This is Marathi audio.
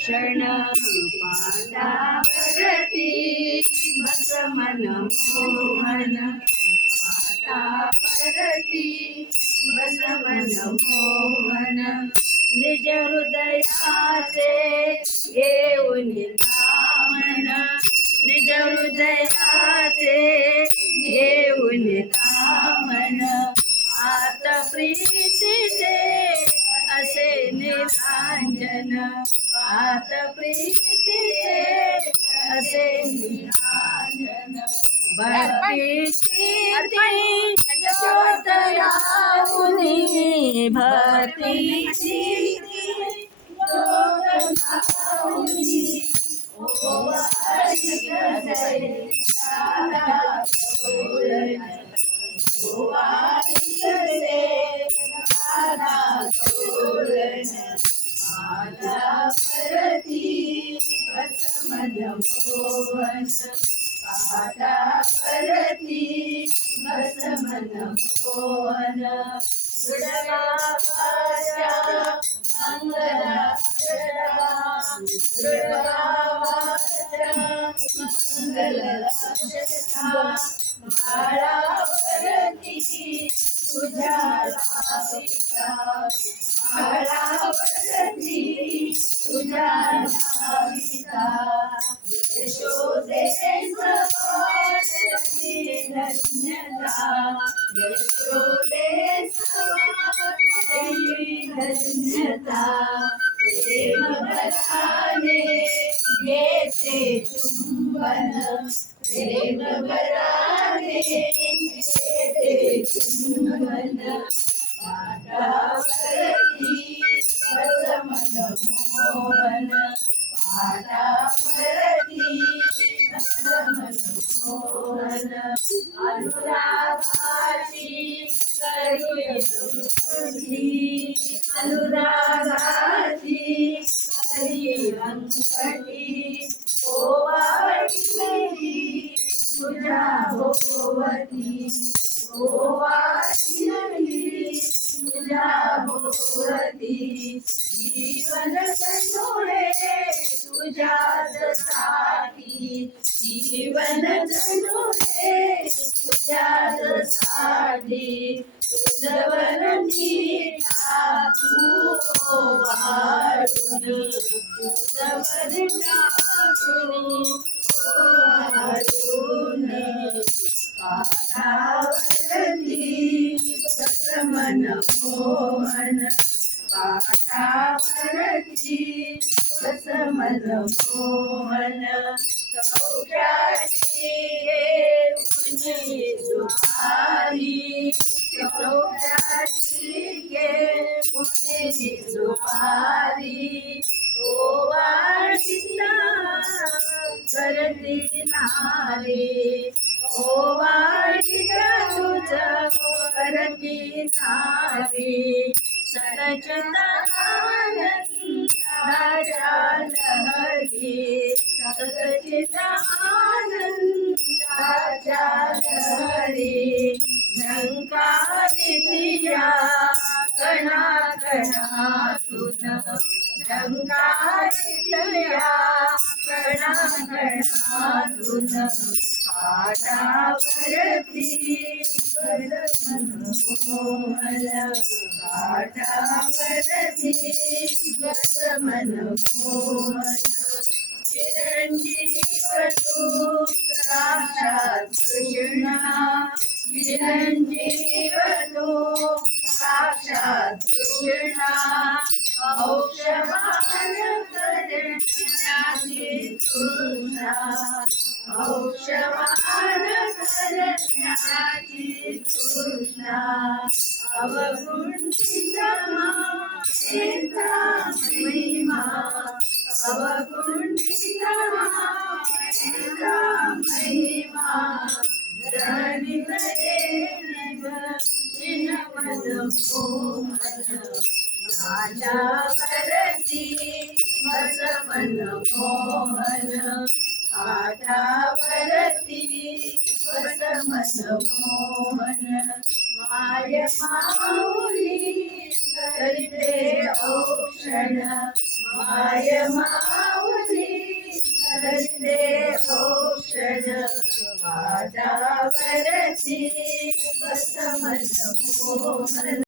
क्षण पाटावरती बस मन मोहन पाटावरती बस मन मोहन निज हृदयाचे घेऊन कामन निज हृदयाचे घेऊन कामन आत प्रीतीचे असे निरांजन आत प्रीतीचे असे निरांजन भक्तीची ज्योत लावूनी भक्तीची ज्योत लावूनी ओवाळी कसे राधा तोरण ओवाळी कसे राधा तोरण पाटावरती बस मन मोहन पाटावरती बस मन मोहन मृडगावाच्या मृडगावाच्या मंगलक्षता बाळावरती तुझ्या लाविता बाळावरती तुझ्या लाविता यशोदे सवारी धन्यता यशोदे सवारी धन्यता प्रेम भराने घेते चुंबन प्रेम भराने घेते चुंबन पाटावरती बस मन मोहन पाटावरती बस मन मोहन अनुरागाची करी अनुरागाची करी रंगटी ओवाळी तुझ्या भोवती ओवाळी तुझ्या भोवती जीवन जनुळे तुझ्याच साठी जीवन जनुळे तुझ्याच साठी तुझवर नीला तू ओवाळून तुझवर टाकून ओवाळून पाटावरती बस मन मोहन पाटावरती बस मन मोहन सौख्याची घेऊन सुपारी सौख्याची घेऊन सुपारी ओवाळीला करती नारी ओवाळीला तुझ्या करती नारी सतचता आनंदाच्या लहरी सतचिता आनंदाच्या लहरी झंकारिया कणा कणातून झंकारिया कणा कणातून पाटावरती बस मोहन पाटावरती बस मन मोहन चिरंजीव तू साक्षात कृष्णा चिरंजीव तू साक्षात कृष्णा औषमान करण्याची तृष्णा औषमान करण्याची तृष्णा अवगुणित मायेचा महिमा अवगुणित मायेचा महिमा धनिवरे विनमन मोहन पाटावरती बस मन मोहन पाटावरती बस मन मोहन माय माऊली करीते औक्षण माय माऊली करीते औक्षण पादावरती बस मन मोहन